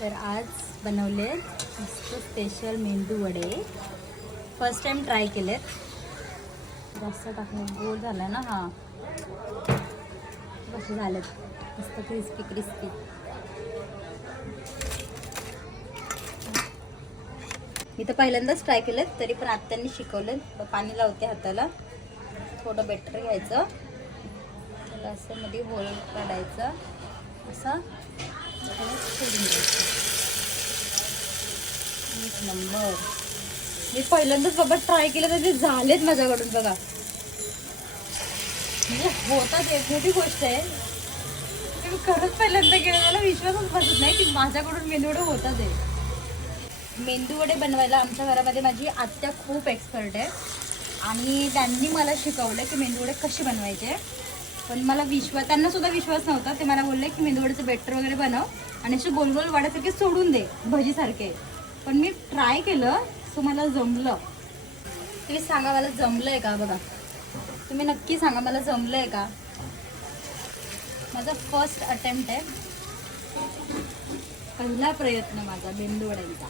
तर आज बनवले मस्त स्पेशल मेंदू वडे. फर्स्ट टाइम ट्राय केलेत. जास्त टाकून गोड झाला ना. हा कसे झालेत मस्त क्रिस्पी क्रिस्पी. मी तर पहिल्यांदाच ट्राय केलेत, तरी पण आत्यांनी शिकवलं. पाणी लावते हाताला, थोडं बेटर घ्यायचं, त्याला असं मध्ये होल काढायचं, असं सोडून द्यायचं. एक नंबर. मी पहिल्यांदाच बाबा ट्राय केलं तर ते झालेत माझ्याकडून बघा. म्हणजे होतात, एक मोठी गोष्ट आहे. मी खरंच पहिल्यांदा केलं, मला विश्वासच बसत नाही की माझ्याकडून मेंदूवडे होतात आहे. मेंदूवडे बनवायला आमच्या घरामध्ये माझी आत्या खूप एक्सपर्ट आहे आणि त्यांनी मला शिकवलं की मेंदूवडे कसे बनवायचे. पण मला त्यांना सुद्धा विश्वास नव्हता. ते मला बोलले की मेंदूवड्याचं बेटर वगैरे बनव आणि असे गोल गोल वड्यासारखे सोडून दे, भजीसारखे. पण मी ट्राय केलं सो मला जमलं. तुम्ही सांगा मला जमलंय का? बघा, तुम्ही नक्की सांगा मला जमलंय का. माझा फर्स्ट अटेम्प्ट आहे, पहिला प्रयत्न माझा मेंदूवड्यांचा.